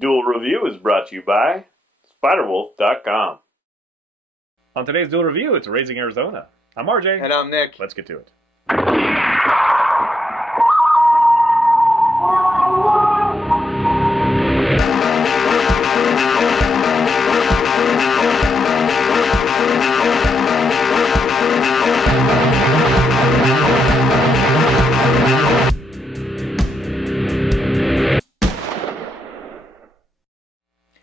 Duel Review is brought to you by SpiderWolf.com. On today's Duel Review, it's Raising Arizona. I'm RJ. And I'm Nick. Let's get to it.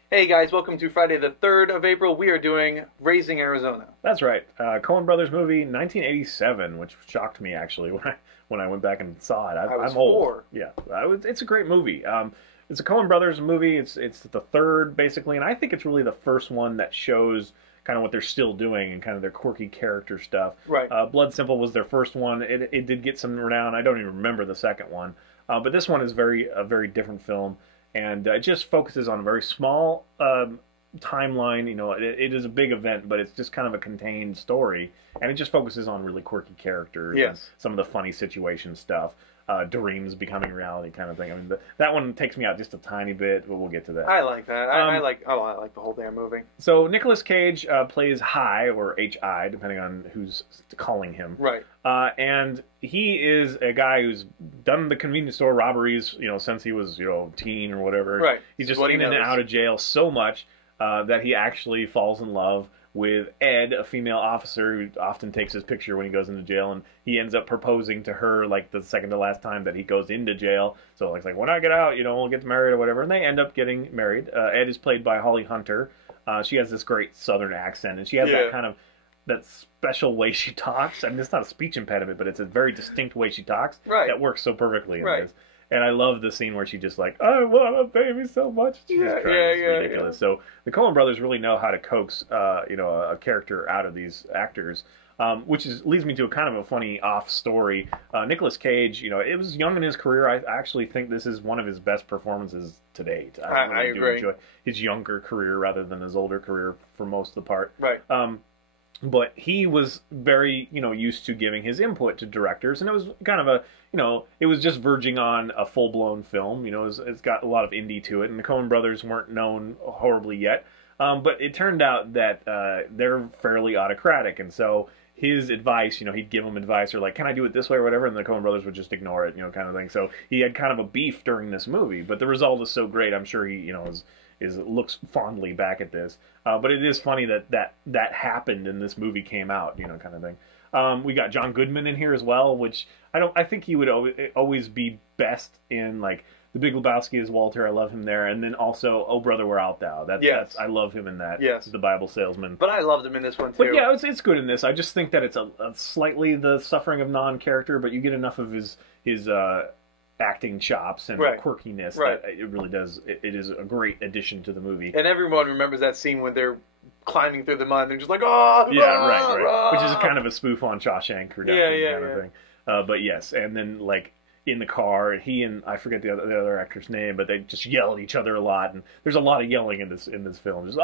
Hey guys, welcome to Friday the 3rd of April. We are doing Raising Arizona. That's right. Coen Brothers movie, 1987, which shocked me actually when I went back and saw it. I was I'm old. 4. Yeah, it's a great movie. It's a Coen Brothers movie. It's the third basically, and I think it's really the first one that shows kind of what they're still doing and kind of their quirky character stuff. Right. Blood Simple was their first one. It did get some renown. I don't even remember the second one, but this one is a very different film. And it just focuses on a very small timeline. You know, it is a big event, but it's just kind of a contained story. And it just focuses on really quirky characters. Yes. And some of the funny situation stuff. Dreams becoming reality kind of thing. I mean, that one takes me out just a tiny bit, but we'll get to that. I like that. I like the whole damn movie. So Nicolas Cage plays Hi, or H.I., depending on who's calling him. Right. And he is a guy who's done the convenience store robberies, you know, since he was, you know, teen or whatever. Right. He's just in and out of jail so much that he actually falls in love with Ed, a female officer who often takes his picture when he goes into jail, and he ends up proposing to her like the second to last time that he goes into jail. So it's like, when I get out, you know, we'll get married or whatever, and they end up getting married. Ed is played by Holly Hunter. She has this great Southern accent, and she has that kind of that special way she talks. I mean, it's not a speech impediment, but it's a very distinct way she talks that works so perfectly in this. And I love the scene where she just like, I want a baby so much. She's crying. It's ridiculous. Yeah. So the Coen Brothers really know how to coax, you know, a character out of these actors, which leads me to a kind of a funny off story. Nicolas Cage, you know, it was young in his career. I actually think this is one of his best performances to date. I really do enjoy his younger career rather than his older career for most of the part. Right. But he was very, you know, used to giving his input to directors, and it was kind of a, you know, it was just verging on a full-blown film. You know, it's got a lot of indie to it, and the Coen Brothers weren't known horribly yet. But it turned out that they're fairly autocratic, and so his advice, you know, he'd give them advice, or like, can I do it this way or whatever, and the Coen Brothers would just ignore it, you know, kind of thing. So he had kind of a beef during this movie, but the result is so great, I'm sure he, you know, looks fondly back at this. But it is funny that happened and this movie came out, you know, kind of thing. We got John Goodman in here as well, which I think he would always be best in like The Big Lebowski as Walter. I love him there, and then also Oh Brother Where Art Thou. That's I love him in that. Yes. The Bible salesman. But I loved him in this one too. But yeah, it's good in this. I just think that it's a slightly the suffering of non-character, but you get enough of his acting chops and quirkiness that it really does. It is a great addition to the movie. And everyone remembers that scene when they're climbing through the mud and they're just like, oh, yeah, right. Which is kind of a spoof on Shawshank Redemption kind of thing. But yes, and then like in the car, he and I forget the other actor's name, but they just yell at each other a lot, and there's a lot of yelling in this film. Just you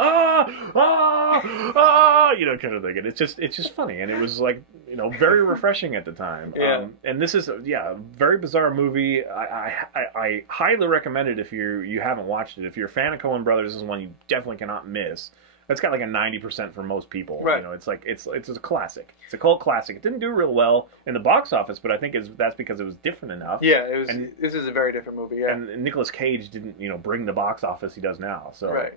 know, kind of thing. And it's just funny, and it was like, you know, very refreshing at the time. Yeah. And this is a very bizarre movie. I highly recommend it if you haven't watched it. If you're a fan of Coen Brothers, this is one you definitely cannot miss. It's got like a 90% for most people. Right. You know, it's like it's a classic. It's a cult classic. It didn't do real well in the box office, but I think that's because it was different enough. Yeah, this is a very different movie. Yeah. And Nicolas Cage didn't, you know, bring the box office he does now. So right.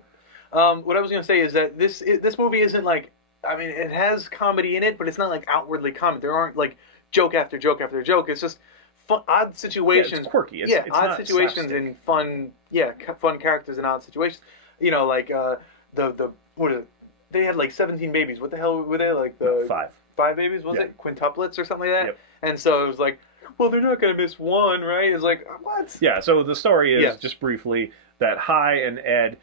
What I was going to say is that this movie isn't like, I mean, it has comedy in it, but it's not like outwardly comedy. There aren't like joke after joke after joke. It's just fun, odd situations. Yeah, it's quirky. It's odd situations and fun. Yeah, fun characters in odd situations. You know, like what is it? They had like 17 babies. What the hell were they? Like five babies? Was it quintuplets or something like that? Yep. And so it was like, well, they're not going to miss one, right? It's like, what? Yeah. So the story is just briefly that Hi and Ed,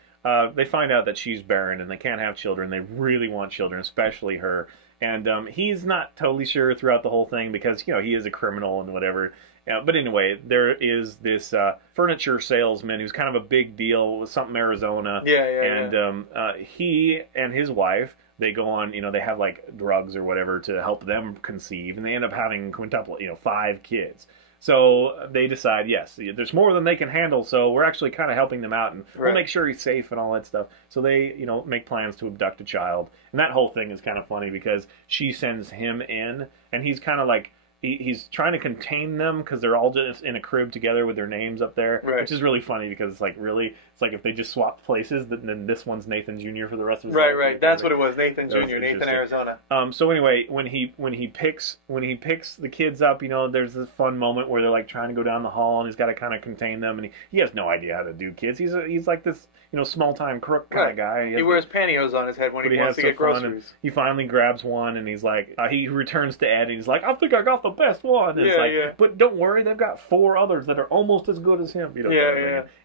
they find out that she's barren and they can't have children. They really want children, especially her. And he's not totally sure throughout the whole thing because, you know, he is a criminal and whatever. But anyway, there is this furniture salesman who's kind of a big deal with something Arizona. And he and his wife, they go on, you know, they have like drugs or whatever to help them conceive, and they end up having 5 kids. So they decide, yes, there's more than they can handle, so we're actually kind of helping them out, and we'll make sure he's safe and all that stuff. So they, make plans to abduct a child. And that whole thing is kind of funny because she sends him in, and he's kind of like, he's trying to contain them because they're all just in a crib together with their names up there, which is really funny because it's like, really, it's like if they just swapped places, then this one's Nathan Jr. for the rest of his life. Right. That's what it was, Nathan Jr., Nathan, Arizona. So anyway, when he picks the kids up, there's this fun moment where they're like trying to go down the hall, and he's got to kind of contain them, and he has no idea how to do kids. He's like this, small time crook kind of guy. He wears pantyhose on his head when he wants to get groceries. He finally grabs one, and he's like, he returns to Ed, and he's like, I think I got the best one. And it's like, but don't worry, they've got 4 others that are almost as good as him.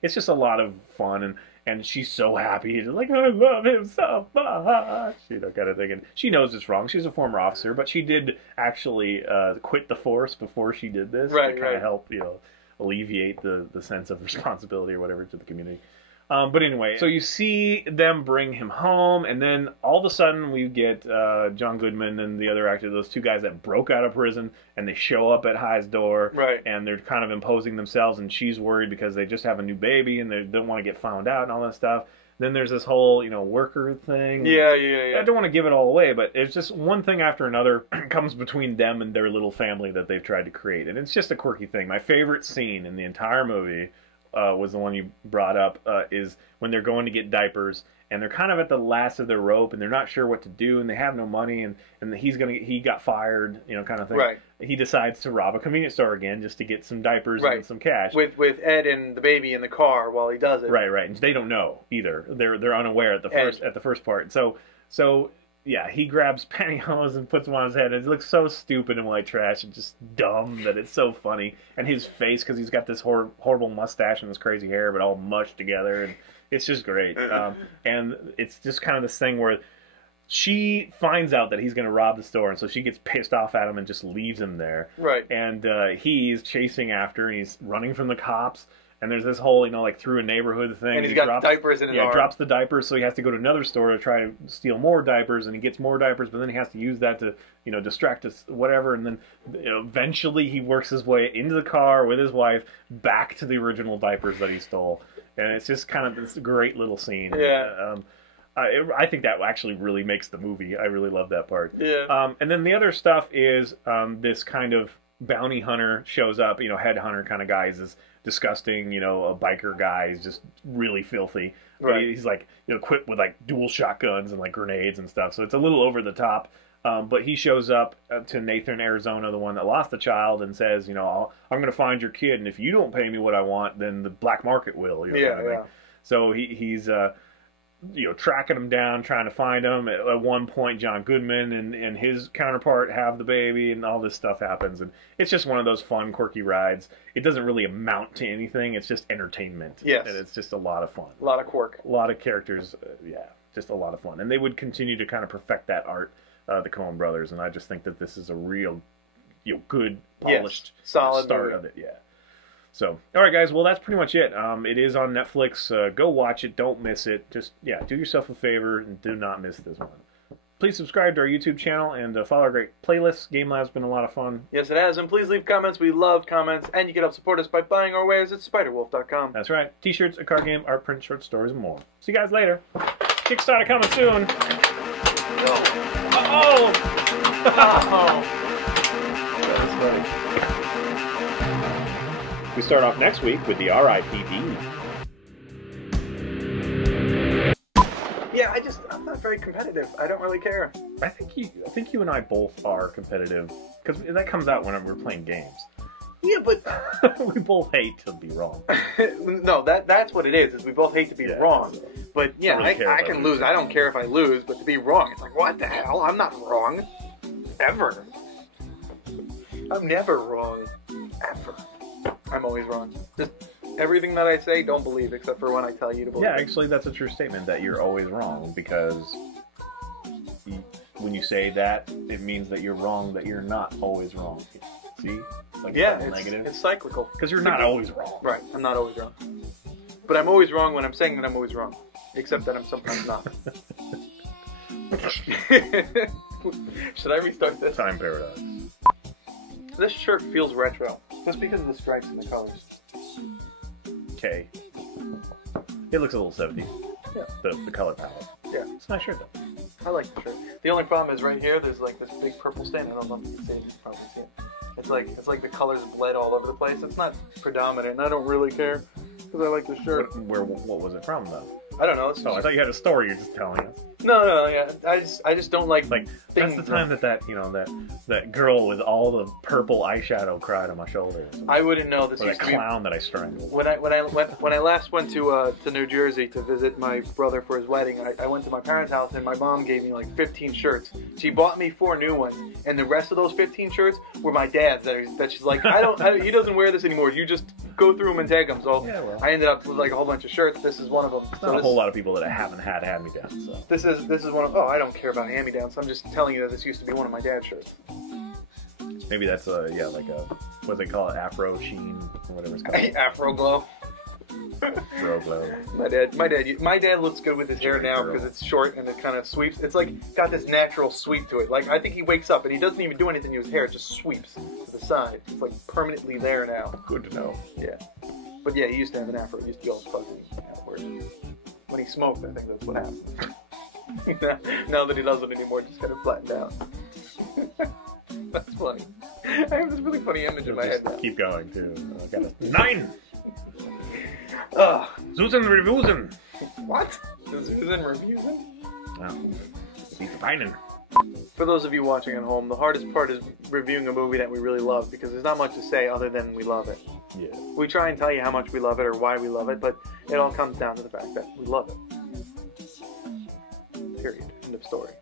It's just a lot of fun, and she's so happy. She's like, I love him so much. Kind of thing. And she knows it's wrong. She's a former officer, but she did actually quit the force before she did this to kind of help, alleviate the sense of responsibility or whatever to the community. But anyway, so you see them bring him home, and then all of a sudden we get John Goodman and the other actor, those 2 guys that broke out of prison, and they show up at High's door, and they're kind of imposing themselves, and she's worried because they just have a new baby, and they don't want to get found out and all that stuff. Then there's this whole, worker thing. I don't want to give it all away, but it's just one thing after another comes between them and their little family that they've tried to create, and it's just a quirky thing. My favorite scene in the entire movie was the one you brought up, is when they're going to get diapers, and they're kind of at the last of their rope, and they're not sure what to do, and they have no money, and he got fired, kind of thing. He decides to rob a convenience store again just to get some diapers and some cash. With Ed and the baby in the car while he does it. Right. And they don't know either. They're unaware at the first part. So yeah, he grabs pantyhose and puts them on his head, and it looks so stupid and white trash and just dumb that it's so funny. And his face, because he's got this horrible mustache and this crazy hair, but all mushed together, and it's just great. And it's just kind of this thing where she finds out that he's going to rob the store, and so she gets pissed off at him and just leaves him there. And he's chasing after, and he's running from the cops. And there's this whole, through a neighborhood thing. And he's got diapers in his arm. Drops the diapers, so he has to go to another store to try to steal more diapers, and he gets more diapers, but then he has to use that to, distract us, whatever, and then eventually he works his way into the car with his wife back to the original diapers that he stole. And it's just kind of this great little scene. I think that actually really makes the movie. I really love that part. And then the other stuff is this kind of bounty hunter shows up, headhunter kind of guy. He's this disgusting, a biker guy. He's just really filthy. But he's like, equipped with like dual shotguns and like grenades and stuff. So it's a little over the top. But he shows up to Nathan, Arizona, the one that lost the child, and says, I'm going to find your kid, and if you don't pay me what I want, then the black market will. Kind of thing. So he's tracking him down, trying to find him. At one point, John Goodman and his counterpart have the baby, and all this stuff happens. And it's just one of those fun, quirky rides. It doesn't really amount to anything. It's just entertainment. And it's just a lot of fun. A lot of quirk. A lot of characters. Just a lot of fun. And they would continue to kind of perfect that art, the Coen Brothers. And I just think that this is a real, good, polished solid start movie. of it. So, all right, guys. Well, that's pretty much it. It is on Netflix. Go watch it. Don't miss it. Just, do yourself a favor and do not miss this one. Please subscribe to our YouTube channel and follow our great playlists. Game Lab's been a lot of fun. Yes, it has. And please leave comments. We love comments. And you can help support us by buying our wares at spiderwolf.com. That's right. T-shirts, a card game, art print, short stories, and more. See you guys later. Kickstarter coming soon. Uh-oh! That's funny. We start off next week with the R.I.P.D. Yeah, I'm not very competitive. I don't really care. I think you and I both are competitive, because that comes out whenever we're playing games. Yeah, but we both hate to be wrong. No, that's what it is we both hate to be wrong. So but yeah, really I can lose. I don't care if I lose, but to be wrong, it's like, what the hell? I'm not wrong. Ever. I'm never wrong. Ever. I'm always wrong. Just everything that I say, don't believe, except for when I tell you to believe. Yeah, actually, that's a true statement, that you're always wrong, because when you say that, it means that you're wrong, that you're not always wrong. See? It's like negative. It's cyclical. Because you're not always wrong. Right, I'm not always wrong. But I'm always wrong when I'm saying that I'm always wrong. Except that I'm sometimes not. Should I restart this? Time paradox. This shirt feels retro. Just because of the stripes and the colors. Okay. It looks a little 70s. Yeah. The color palette. Yeah. It's a nice shirt, though. I like the shirt. The only problem is right here, there's like this big purple stain. I don't know if you can see it. You can probably see it. It's like the colors bled all over the place. It's not predominant, and I don't really care because I like the shirt. What was it from, though? I don't know. I thought you had a story you're just telling us. No, yeah. I just don't like that's the time that girl with all the purple eyeshadow cried on my shoulder. I wouldn't know this. Or that clown that I strangled. When I last went to New Jersey to visit my brother for his wedding, I went to my parents' house and my mom gave me like 15 shirts. She bought me 4 new ones, and the rest of those 15 shirts were my dad's. That she's like, he doesn't wear this anymore. You just go through them and take them. So yeah, well. I ended up with like a whole bunch of shirts. This is one of them. Not a whole lot of people that haven't had hand-me-downs. So. This is one of. Oh, I don't care about hand-me-downs. I'm just telling you that this used to be one of my dad's shirts. Maybe that's what do they call it, Afro sheen or whatever it's called. Afro glow. Afro glow. My dad looks good with his hair now because it's short and it kind of sweeps. It's like got this natural sweep to it. Like I think he wakes up and he doesn't even do anything to his hair; it just sweeps to the side. It's like permanently there now. Good to know. Yeah, but yeah, he used to have an afro. He used to be all fuzzy afterwards. When he smoked, I think that's what happened. Now that he doesn't anymore, just kind of flattened out. That's funny. I have this really funny image in my head now. Keep going, too. I got a 9! Susan Revusen! What? Susan Revusen? Oh. He's finding. For those of you watching at home, the hardest part is reviewing a movie that we really love because there's not much to say other than we love it. Yeah. We try and tell you how much we love it or why we love it, but it all comes down to the fact that we love it. Period. End of story.